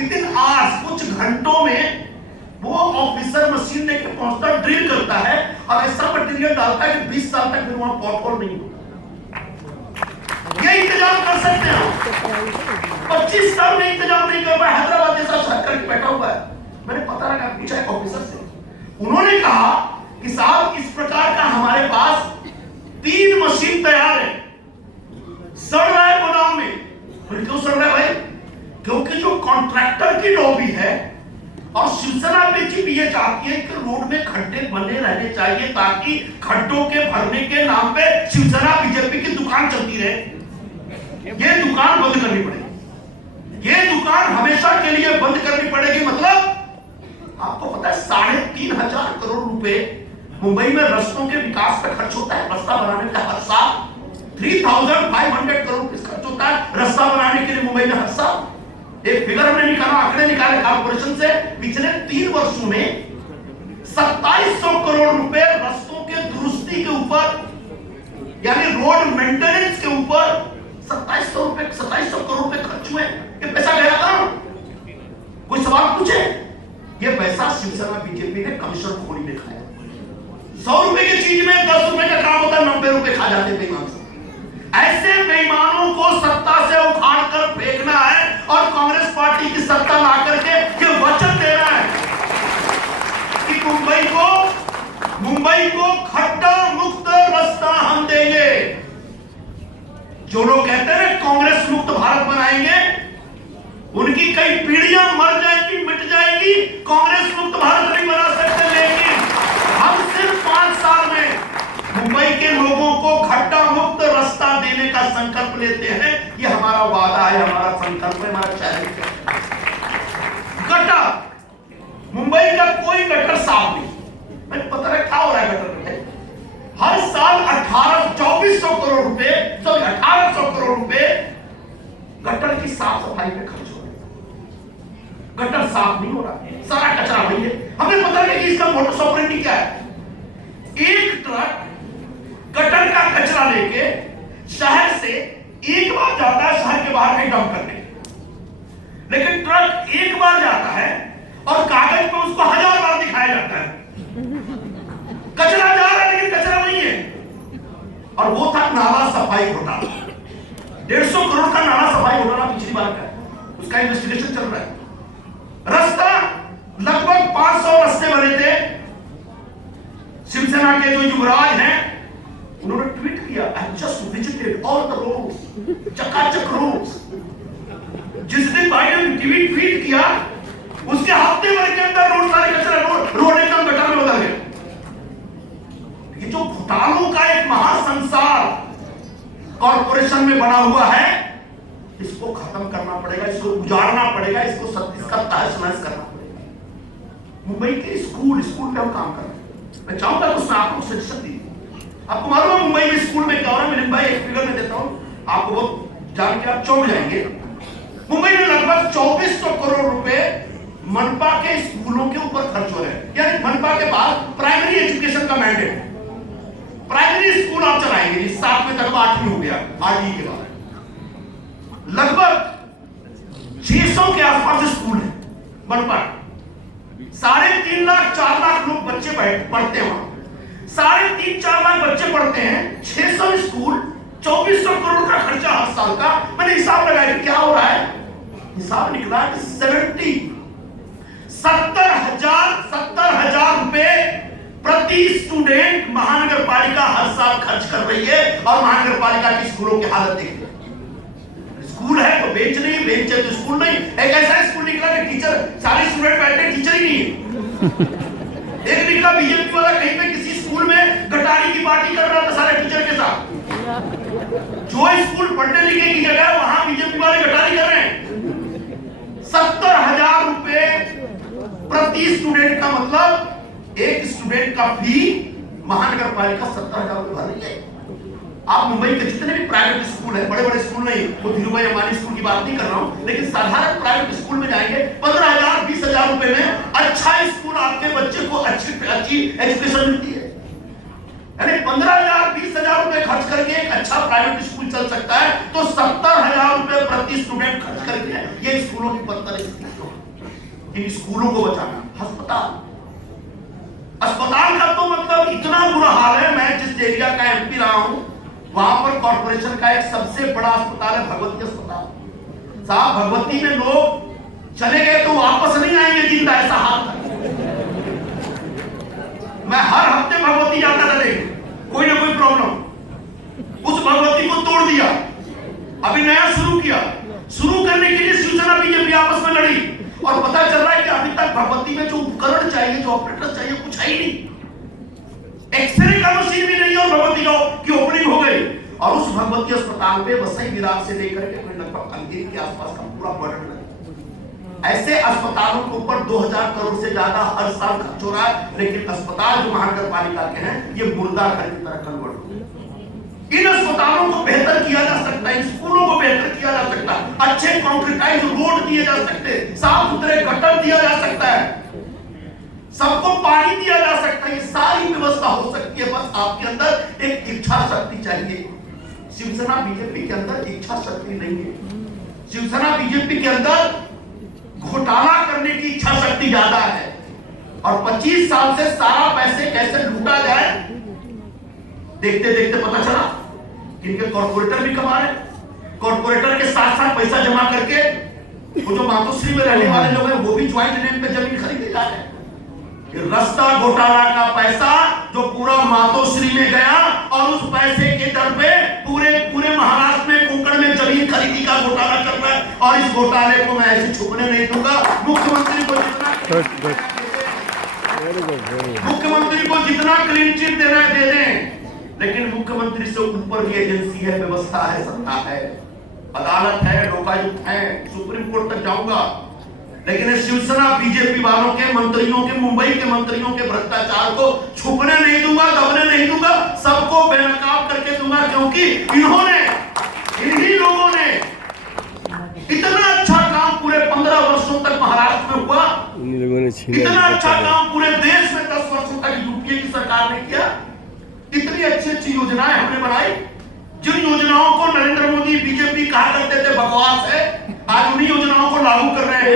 With in hours, कुछ घंटों में वो ऑफिसर मशीन लेके पहुंचता, ड्रिल करता है और ऐसा मटेरियल डालता है कि 20 साल तक फिर वहां पॉटहोल नहीं होता। ये इंतजाम कर सकते हैं। 25 साल में इंतजाम नहीं कर पाए, हैदराबाद जैसा शहर करके बैठा हुआ है। मैंने पता लगा, पूछा एक ऑफिसर से, उन्होंने कहा कि साहब इस प्रकार का हमारे पास 3 मशीन तैयार है, सड़ रहा है गोदाम में। क्यों सड़ रहा है भाई? क्योंकि जो कॉन्ट्रैक्टर की लॉबी है और शिवसेना बीजेपी ये चाहती है कि रोड में खड्डे बने रहने चाहिए ताकि खड्डों के भरने के नाम पे शिवसेना बीजेपी की दुकान चलती रहे। ये दुकान बंद करनी पड़ेगी, ये दुकान हमेशा के लिए बंद करनी पड़ेगी। मतलब आपको पता है 3,500 करोड़ रुपए मुंबई में रस्तों के विकास पे खर्च होता है। रास्ता बनाने का हर साल 3,500 करोड़ रुपए खर्च होता है रास्ता बनाने के लिए मुंबई में हर साल। एक फिगर हमने निकाला, आंकड़े निकाले कॉर्पोरेशन से, पिछले 3 वर्षों में 2700 करोड़ रुपए रस्तों के दुरुस्ती के ऊपर, यानी रोड मेंटेनेंस के ऊपर 2700 करोड़ रुपए खर्च हुए। ये पैसा गया कहां? कोई सवाल पूछे? ये पैसा शिवसेना बीजेपी ने कमीशन खोरी में खाया। 100 रुपए की चीज में 10 रुपए का काम होता है, 90 रुपए खा जाते बेईमान। ऐसे बेईमानों को सत्ता से उखाड़ कर फेंकना है और कांग्रेस पार्टी की सत्ता ला करके ये वचन देना है कि मुंबई को खड्डा मुक्त रास्ता हम देंगे। जो लोग कहते हैं कांग्रेस मुक्त भारत बनाएंगे, उनकी कई पीढ़ियां मर जाएंगी, मिट जाएंगी, कांग्रेस मुक्त भारत नहीं बना सकते। लेकिन हम सिर्फ 5 साल में मुंबई के लोगों को खड्डा मुक्त रास्ता देने का संकल्प लेते हैं। ये हमारा वादा है, हमारा संकल्प है, हमारा चैलेंज है। गटर, मुंबई का कोई गटर साफ नहीं। मैंने पता है क्या हो रहा है गटर में? हर साल 2400 करोड़ रुपए, सॉरी 1800 करोड़ रुपए गटर की साफ सफाई पे खर्च हो रहे हैं। गटर साफ नहीं हो रहा, सारा कचरा वही है। हमें पता है कि इसका मोटस ऑपरेंडी क्या है। एक ट्रक गटर का कचरा लेके शहर से एक बार जाता है शहर के बाहर कहीं डंप करने, लेकिन ट्रक एक बार जाता है और कागज पे उसको 1000 बार दिखाया जाता है कचरा जा रहा है, लेकिन कचरा नहीं है। और वो था नाला सफाई घोटाला। 150 करोड़ का नाला सफाई घोटाला पिछली बार का, उसका इन्वेस्टिगेशन चल रहा है। रास्ता लगभग 500 रास्ते बने थे। शिवसेना के जो युवराज हैं उन्होंने ट्वीट किया, I just visited all the roads, चकाचक रोड्स। जिस दिन बाइडेन ने ट्वीट किया, उसके हफ्ते भर के अंदर रोड सारे कचरा, रोड एकदम गटर में बदल गए। ये जो घोटालों का एक महासंसार कॉर्पोरेशन में बना हुआ है, इसको खत्म करना पड़ेगा, इसको उजाड़ना पड़ेगा, इसका तहस नहस करना पड़ेगा। मुंबई के स्कूल पे हम काम कर रहे हैं। मैं चाहूंगा उसमें आप लोग सजेशन दीजिए। आपको मालूम है मुंबई में स्कूल में क्या हो रहा है? मिलिंद भाई एक फिगर में देता हूं आपको, बहुत जान के आप चौंक जाएंगे। मुंबई में लगभग 2400 करोड़ रुपए मनपा के स्कूलों के ऊपर खर्च हो रहे हैं। यानी मनपा के बाद प्राइमरी एजुकेशन का मैंडेट, प्राइमरी स्कूल आप चलाएंगे, 7वीं तक 8वीं हो गया, 8वीं के बाद लगभग 600 के आसपास स्कूल है मनपा। 3.5 लाख 4 लाख लोग बच्चे पढ़ते हैं वहां, 3.5-4 लाख बच्चे पढ़ते हैं, 600 स्कूल, 2400 करोड़ का खर्चा हर साल का। मैंने हिसाब लगाया कि क्या हो रहा है, हिसाब निकला कि 70,000 रुपए प्रति स्टूडेंट महानगर पालिका हर साल खर्च कर रही है। और महानगर पालिका की स्कूलों की हालत देखिए, स्कूल है तो बेंच नहीं, बेंच है तो स्कूल नहीं। एक ऐसा स्कूल निकला कि टीचर, सारे स्टूडेंट बैठे, टीचर ही नहीं है। एक निकला बीजेपी वाला कहीं पे किसी स्कूल में गटारी की पार्टी कर रहा था सारे टीचर के साथ। जो स्कूल पढ़ने लिखने की जगह है वहां बीजेपी वाले गटारी कर रहे हैं। 70,000 रुपए प्रति स्टूडेंट का मतलब एक स्टूडेंट का फी महानगर पालिका 70,000 रुपए भर रही है। आप मुंबई के जितने भी प्राइवेट स्कूल है, बड़े बड़े स्कूल नहीं, वो धीरूभाई अंबानी स्कूल की बात नहीं कर रहा हूं, लेकिन साधारण प्राइवेट स्कूल में जाएंगे 15,000 20,000 रुपए में अच्छा स्कूल आपके बच्चे को अच्छी एजुकेशन मिलती है। यानी 15,000 20,000 रुपए खर्च करके एक अच्छा प्राइवेट स्कूल चल सकता है, तो 70,000 रुपए प्रति स्टूडेंट खर्च करके ये स्कूलों की बदतर स्थिति, इन स्कूलों को बचाना। अस्पताल का तो मतलब इतना बुरा हाल है। मैं जिस एरिया का एमपी रहा हूं, वहां पर कॉर्पोरेशन का एक सबसे बड़ा अस्पताल है भगवती अस्पताल। साहब, भगवती में लोग चले गए तो वापस नहीं आएंगे जिंदा, ऐसा हाल था। मैं हर हफ्ते भगवती जाता था, कोई ना कोई प्रॉब्लम, उस भगवती को तोड़ दिया, अभी नया शुरू किया। शुरू करने के लिए शिवसेना बीजेपी आपस में लड़ी, और पता चल रहा है कि अभी तक भगवती में जो उपकरण चाहिए, जो ऑपरेटर चाहिए, कुछ है ही नहीं। एक्सरे का मशीन भी नहीं है और भगवती की ओपनिंग हो गई। और उस भगवती अस्पताल पे वसई विरार से लेकर के लगभग अंधेरी के आसपास का पूरा बर्डन लगा। ऐसे अस्पतालों के ऊपर 2000 करोड़ से ज्यादा हर साल खर्च हो रहा है, लेकिन अस्पताल जो महानगर पालिका के हैं, ये मुर्दा घर की तरह कन्वर्ट हो गए। इन अस्पतालों को बेहतर किया जा सकता है, इन स्कूलों को बेहतर किया जा सकता है, अच्छे कॉन्क्रीटाइज रोड दिए जा सकते हैं, साफ सुथरे गटर दिया जा सकता है, सबको पानी दिया जा सकता है। ये सारी व्यवस्था हो सकती है, बस आपके अंदर एक इच्छा शक्ति चाहिए। शिवसेना बीजेपी के अंदर इच्छा शक्ति नहीं है। शिवसेना बीजेपी के अंदर घोटाला करने की इच्छा शक्ति ज्यादा है, और 25 साल से सारा पैसे कैसे लूटा जाए देखते देखते पता चला कि इनके कॉर्पोरेटर भी कमा रहे। कॉर्पोरेटर के साथ साथ पैसा जमा करके वो जो मातोश्री में रहने वाले लोग हैं, वो भी ज्वाइंट नेम पे जमीन खरीदे जा रहे हैं। रास्ता घोटाला का पैसा जो पूरा मातोश्री में गया, और उस पैसे के दर पे पूरे महाराष्ट्र में, कोंकण में जमीन खरीदी का घोटाला कर रहा है। और इस घोटाले को मैं ऐसे छुपने नहीं दूंगा। मुख्यमंत्री को जितना क्लीन चिट देना है दे दें, लेकिन मुख्यमंत्री से ऊपर भी एजेंसी है, व्यवस्था है, सत्ता है, अदालत है, लोकायुक्त है, सुप्रीम कोर्ट तक जाऊंगा। लेकिन शिवसेना बीजेपी वालों के मंत्रियों के, मुंबई के मंत्रियों के भ्रष्टाचार को छुपने नहीं दूंगा, दबने नहीं दूंगा, सबको बेनकाब करके दूंगा। क्योंकि इन्हीं लोगों ने इतना अच्छा काम पूरे 15 वर्षों तक महाराष्ट्र में हुआ, इतना अच्छा काम पूरे देश में 10 वर्षों तक यूपीए की सरकार ने किया। इतनी अच्छी अच्छी योजनाएं हमने बनाई, जिन योजनाओं को नरेंद्र मोदी बीजेपी कहा करते थे बकवास है, आज उन्हीं योजनाओं को लागू कर रहे हैं।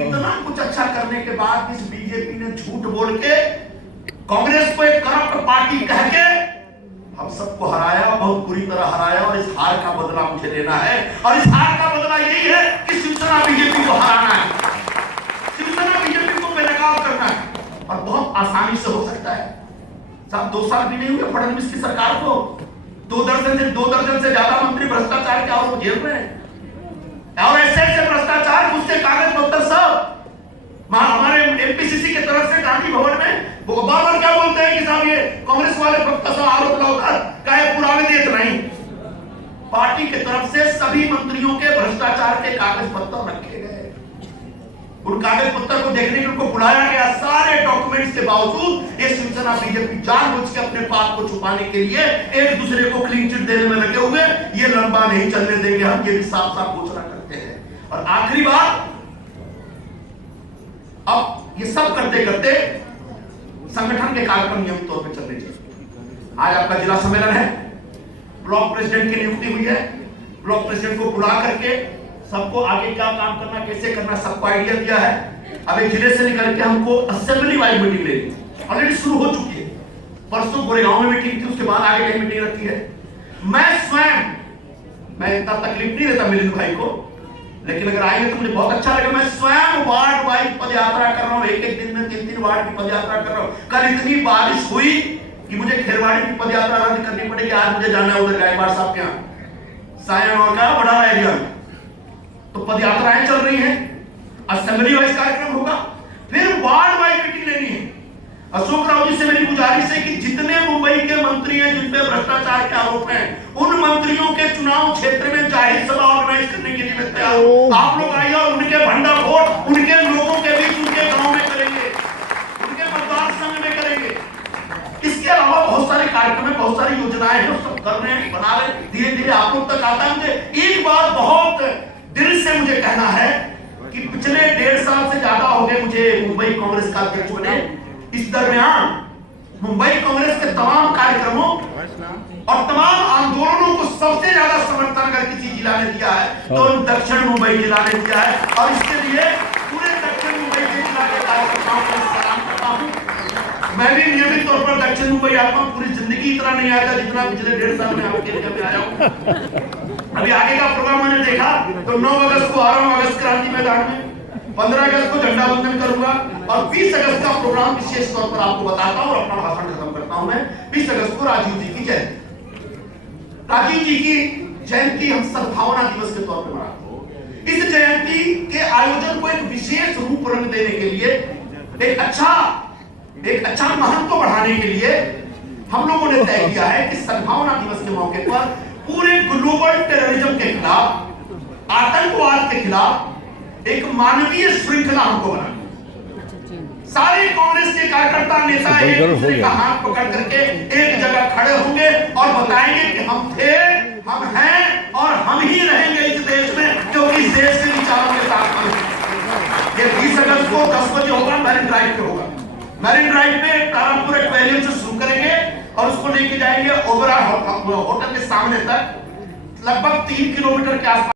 इतना कुछ अच्छा करने के बाद इस बीजेपी ने झूठ बोल के कांग्रेस को एक करप्ट पार्टी कह के हम सबको हराया, बहुत बुरी तरह हराया। और इस हार का बदला मुझे लेना है, और इस हार का बदला यही है कि शिवसेना बीजेपी को हराना है, शिवसेना बीजेपी को बेनकाब करना है। और बहुत आसानी से हो सकता है। साहब, 2 साल भी नहीं हुए फडणवीस की सरकार को, 2 दर्जन से ज्यादा मंत्री भ्रष्टाचार के आरोप झेल रहे हैं। और ऐसे भ्रष्टाचार, उसके कागज पत्तर सब हमारे एमपीसीसी की तरफ से गांधी भवन में वो बार-बार क्या बोलते हैं कि साहब ये कांग्रेस वाले फक्त सब आरोप लगाकर काहे पुरावे देते नहीं। पार्टी की तरफ से सभी मंत्रियों के भ्रष्टाचार के कागज पत्तर रखे गए। उन कागज पत्तर को देखने के उनको बुलाया गया। सारे डॉक्यूमेंट्स के बावजूद ये शिवसेना बीजेपी जानबूझ के अपने पाप को छुपाने के लिए एक दूसरे को क्लीन चिट देने में लगे हुए। ये लंबा नहीं चलने देंगे हम, ये भी साफ साफ घोषणा करते हैं। और आखिरी बात, अब ये सब करते करते संगठन के कार्यक्रम नियमित तौर पर चलने चाहिए। आज आपका जिला सम्मेलन है, ब्लॉक प्रेसिडेंट की नियुक्ति हुई है। ब्लॉक प्रेसिडेंट को बुला करके सबको आगे क्या काम करना, कैसे करना, सबको आइडिया दिया है। अब एक जिले से निकल के हमको असेंबली वाइड मीटिंग लेनी, ऑलरेडी शुरू हो चुकी है। परसों गोरेगांव में मीटिंग थी, उसके बाद आगे कहीं मीटिंग रखी है। मैं इतना तकलीफ नहीं देता मिलिंद भाई को, लेकिन अगर आएंगे तो मुझे बहुत अच्छा लगेगा। मैं स्वयं वार्ड वाइज पद यात्रा कर रहा हूँ, एक दिन में 3-3 वार्ड की पद यात्रा कर रहा हूँ। कल इतनी बारिश हुई कि मुझे खेरवाड़ी की पद यात्रा रद्द करनी पड़ेगी। आज मुझे जाना है उधर गायकवाड़ साहब के यहाँ, सायन और का बड़ा एरिया में, तो पद यात्राएं चल रही हैं। असेंबली वाइज कार्यक्रम होगा, फिर वार्ड वाइज मीटिंग लेनी है। अशोक राव जी से मेरी गुजारिश है कि जितने मुंबई के मंत्री हैं जिन पे भ्रष्टाचार के आरोप हैं, उन मंत्रियों के चुनाव क्षेत्र में जाहिर सभा ऑर्गेनाइज करने के लिए मैं तैयार हूं। आप लोग आइए और उनके भंडा वोट उनके लोगों के बीच, उनके गांव में करेंगे, उनके मतदार संघ में करेंगे। इसके अलावा बहुत सारे कार्यक्रम है, बहुत सारी योजनाएं हैं, सब कर रहे हैं, बना रहे हैं, धीरे धीरे आप लोग तक आता है। मुझे एक बात बहुत दिल से मुझे कहना है कि पिछले 1.5 साल से ज्यादा हो गए मुझे मुंबई कांग्रेस का अध्यक्ष बने। इस दरमियान मुंबई कांग्रेस के तमाम कार्यक्रमों और तमाम आंदोलनों को सबसे ज्यादा समर्थन अगर किसी जिला ने दिया है तो दक्षिण मुंबई जिला ने दिया है, और इसके लिए पूरे दक्षिण मुंबई के जिला के कार्यकर्ताओं को सलाम करता हूं। मैं भी नियमित तौर पर दक्षिण मुंबई आता हूं, पूरी जिंदगी इतना नहीं आया जितना पिछले 1.5 साल में आपके एरिया में आया हूं। अभी आगे का प्रोग्राम मैंने देखा तो 9 अगस्त को आ रहा हूं अगस्त क्रांति मैदान में, 15 अगस्त को झंडा वंदन करूंगा और 20 अगस्त का प्रोग्राम विशेष तौर पर आपको बताता हूं और अपना भाषण खत्म करता हूं। मैं 20 अगस्त को राजीव जी की जयंती, राजीव जी की जयंती हम सद्भावना दिवस के तौर पर मनाते हैं। इस जयंती के आयोजन को एक विशेष रूप रंग देने के लिए, एक अच्छा महत्व बढ़ाने के लिए हम लोगों ने तय किया है कि सद्भावना दिवस के मौके पर पूरे ग्लोबल टेररिज्म के खिलाफ, आतंकवाद के खिलाफ एक मानवीय श्रृंखला हमको बनानी। सारे कांग्रेस के कार्यकर्ता नेता एक दूसरे का हाथ पकड़ करके एक जगह खड़े होंगे और बताएंगे कि हम थे, हम हैं और हम ही रहेंगे इस देश में, क्योंकि इस देश के विचारों के साथ हम हैं। ये 20 अगस्त को 10 बजे होगा, मैरिन ड्राइव पे होगा। मैरिन ड्राइव पे तारापुर एक्वेरियम से शुरू करेंगे और उसको लेके जाएंगे ओबरा होटल के सामने तक, लगभग 3 किलोमीटर के आसपास।